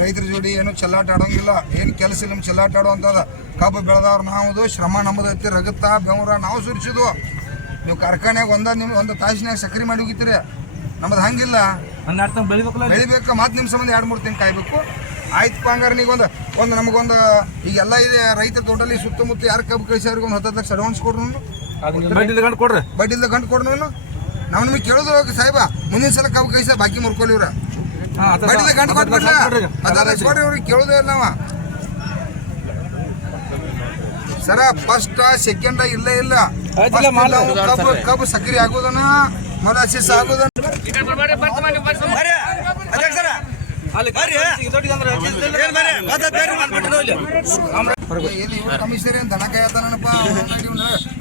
ರೈತರ ಜೋಡಿ ಏನು ಚೆಲ್ಲಾಟ ಆಡೋಂಗಿಲ್ಲ, ಏನು ಕೆಲಸ ಇಲ್ಲ ಚೆಲ್ಲಾಟ ಆಡುವಂಥದ್ದು. ಕಬ್ಬು ಬೆಳೆದವ್ರು ನಾವು, ಶ್ರಮ ನಮ್ಮದು ಐತಿ, ರಗತ್ತ ಬೆವರ ನಾವು ಸುರಿಸಿದ್ವು. ನೀವು ಕಾರ್ಖಾನ್ಯಾಗ ಒಂದು ತಾಸಿನಾಗ ಸಕ್ರೆ ಮಾಡಿ ಹೋಗಿತೀರಿ, ನಮ್ಮದು ಹಂಗಿಲ್ಲ. ಬೆಳಿಬೇಕು ಮತ್ತು ನಿಮ್ಮ ಸಂಬಂಧ 2-3 ತಿಂಗಳು ಕಾಯ್ಬೇಕು. ಆಯ್ತು ಹಂಗಾರೆ ನೀಗೊಂದು ನಮಗೊಂದು ಈಗೆಲ್ಲ ಇದೆ ರೈತರ ತೋಟಲ್ಲಿ ಸುತ್ತಮುತ್ತ ಯಾರು ಕಬ್ಬು ಕಳಿಸ್ಯಾರಿಗೆ ಒಂದು 10 ಲಕ್ಷ ಅಡ್ವಾನ್ಸ್ ಕೊಡ್ರು, ಬಡ್ಡಿಲ್ದ ಗಂಟು ಕೊಡ್ರು. ನಾವು ನಿಮಗೆ ಕೇಳೋದು ಸಾಹೇಬ, ಮುಂದಿನ ಸಲ ಕಬ್ಬು ಕಳಿಸ ಬಾಕಿ ಮುರ್ಕೊಲಿವ್ರ ಬಡ್ಡಿಲ್ದ ಗಂಟು ಕೊಟ್ಬಿಡ್ಲ 10 ಲಕ್ಷ ಕೊಡ್ರಿ ಅವ್ರಿಗೆ ಕೇಳೋದೇ ಇಲ್ಲ ನಾವು ಸರ. ಫಸ್ಟ್ ಸೆಕೆಂಡ್ ಇಲ್ಲೇ ಇಲ್ಲ, ಕಬ್ಬು ಸಕ್ರಿ ಆಗೋದನ್ನ ಮೊಲಾಸಿಸ್ ಆಗೋದನ್ನ ಕಮಿಷನರ್ ಏನ್ ದನ ಕಾಯತಾನಪ್ಪ,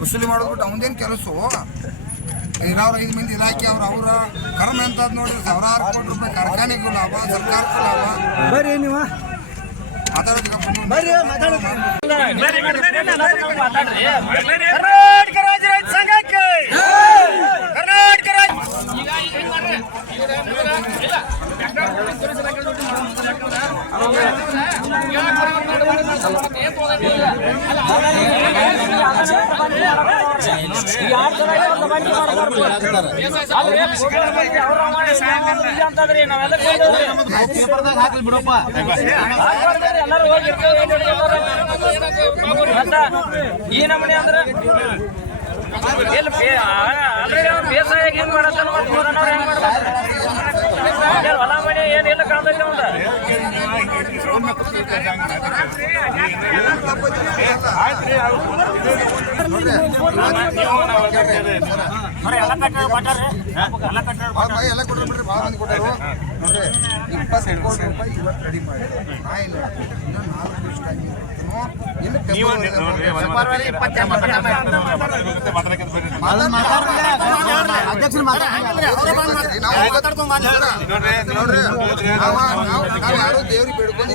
ವಸೂಲಿ ಮಾಡೋದ್ಬಿಟ್ಟು ಅವನದೇನು ಕೆಲಸ. 5 ಮಂದಿ ಇಲಾಖೆ ಅವ್ರ ಕರ್ಮ ಅಂತ ನೋಡ್ರಿ, ಸಾವಿರಾರು ಕೋಟಿ ರೂಪಾಯಿ ಕಾರ್ಖಾನೆಗೂ ಲಾಭ, ಸರ್ಕಾರಕ್ಕೂ ಲಾಭ. ಬರ್ರಿ ನೀವು ಈ ನಮೂನೆ ಅಂದ್ರೆ ಬೇಸಾಯ ಹೆಂಗ್ ಮಾಡತ್ತಲ್ಲ ಹೊಲ ಮನೆ ಏನಿಲ್ಲ ಕಾಣ್ತೈತೆ ಅವ್ನ ಎಲ್ಲ ಕೊಟ್ಟರು ಬಿಡ್ರಿ, ಭಾಳ ಮಂದಿ ಕೊಟ್ಟರು ನೋಡ್ರಿ. 20 ಕೋಟಿ ರೂಪಾಯಿ ಇವತ್ತು ರೆಡಿ ಮಾಡಿ ಇನ್ನೂ 4 ವರ್ಷ ನಾವು ಯಾರು ದೇವ್ರಿಗೆ ಬೇಡ್ಕೊಂಡು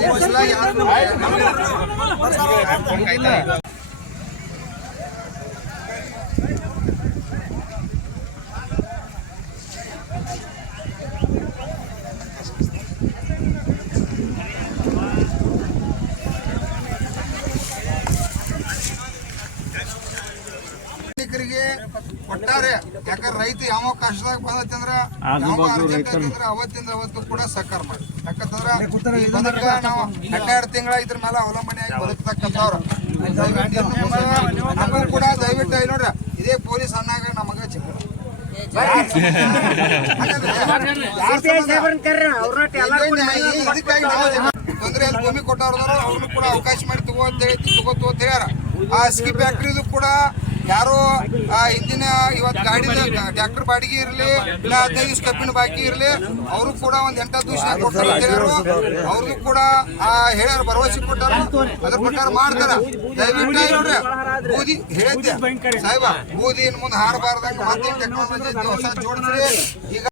ಕೊಟ್ಟಾರೆ. ಯಾಕಂದ್ರೆ ರೈತ ಯಾವ ಕಷ್ಟದಾಗ ಬಂದತ್ತಂದ್ರ ಅವತ್ತಿಂದ ಅವತ್ತು ಕೂಡ ಸಹಕಾರ ಮಾಡಿ. ಯಾಕಂತಂದ್ರ ನಾವು 12 ತಿಂಗಳ ಇದ್ರ ಮೇಲೆ ಅವಲಂಬನೆ ಆಗಿ ಬದುಕ್ತಕ್ಕಂಥವ್ರು ನಮಗೂ ಕೂಡ ದಯವಿಟ್ಟು ನೋಡ್ರಿ, ಇದೇ ಪೊಲೀಸ್ ಅನ್ನಾಗ ನಮಗ ಚಿಕ್ಕ ತೊಂದರೆಯಲ್ಲಿ ಭೂಮಿ ಕೊಟ್ಟವ್ರದಾರ ಅವ್ರನ್ನು ಕೂಡ ಅವಕಾಶ ಮಾಡಿ ತಗೋ ಅಂತ ಹೇಳ್ಯಾರ. ಆ ಸ್ಕಿ ಫ್ಯಾಕ್ಟ್ರಿದು ಕೂಡ ಯಾರೋ ಹಿಂದಿನ ಇವತ್ತು ಗಾಡಿ ಟ್ರ್ಯಾಕ್ಟರ್ ಬಾಡಿಗೆ ಇರಲಿ ಇಲ್ಲ 15 ಕಬ್ಬಿನ ಬಾಕಿ ಇರಲಿ, ಅವರು ಕೂಡ ಒಂದು 8 ದಿವಸ ಕೊಟ್ಟಾರ. ಅವ್ರಿಗೂ ಕೂಡ ಹೇಳ್ಯಾರ, ಭರವಸೆ ಕೊಟ್ಟಾರ, ಅದ್ರ ಪ್ರಕಾರ ಮಾಡ್ತಾರ. ದಯವಿಟ್ಟು ನೋಡ್ರಿ, ಬೂದಿ ಹೇಳಿದ್ದೆ ಸಾಹೇಬ, ಬೂದಿ ಇನ್ ಮುಂದೆ ಹಾರಬಾರ್ದಂಗ ಮತ್ತೆ ಟೆಕ್ನಾಲಜಿ ಹೊಸ ಜೋಡಿಸ್ರಿ. ಈಗ